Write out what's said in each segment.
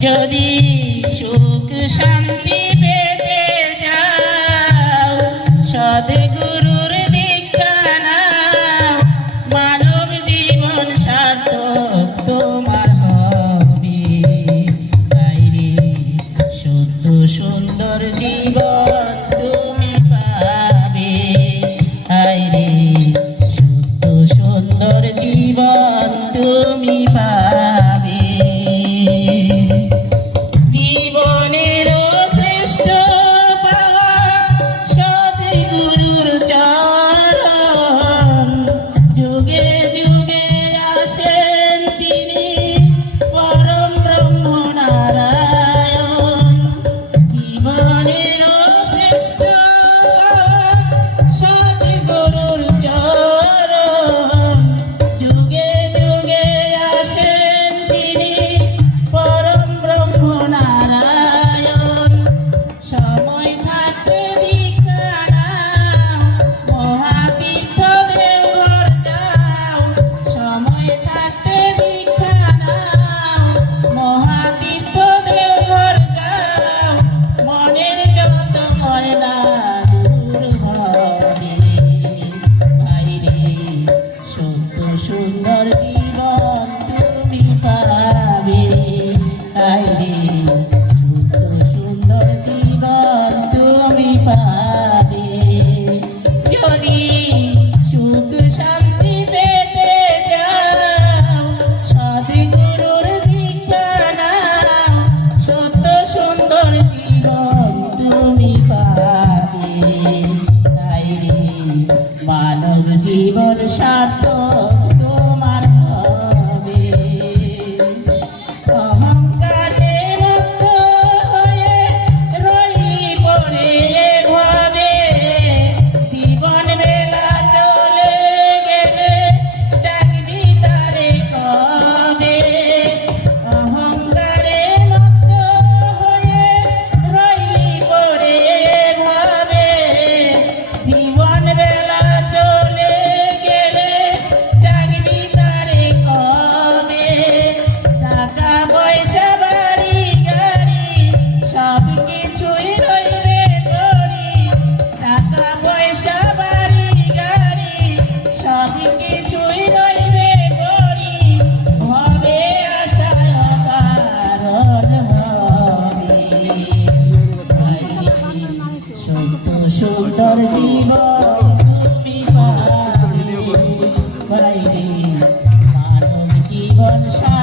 যদি সুখ শান্তি করাইলেন। জীবন সা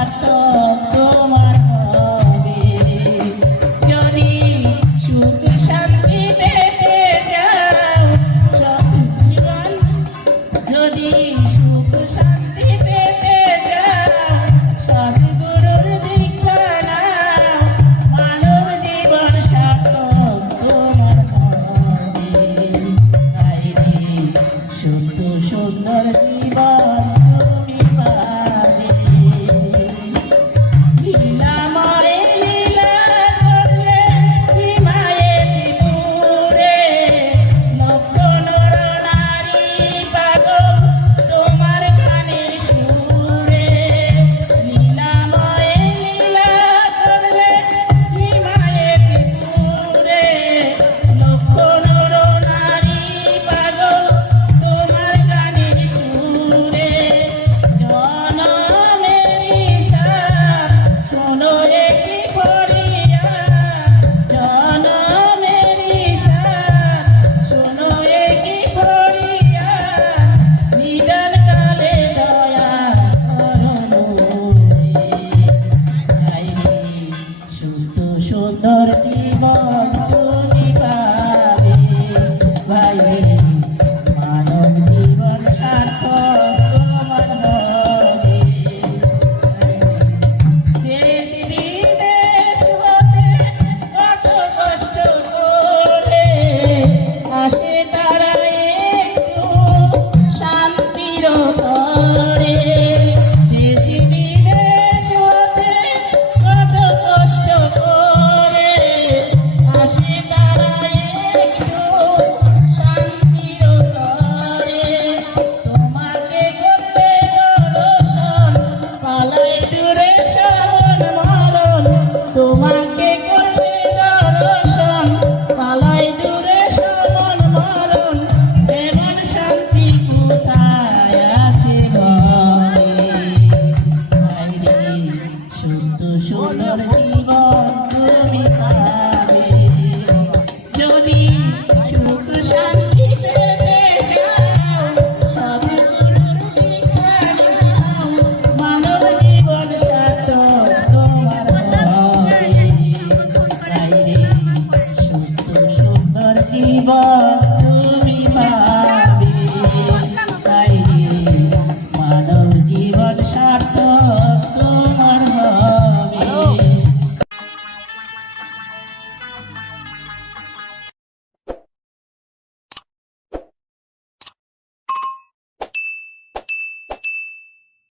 জীবন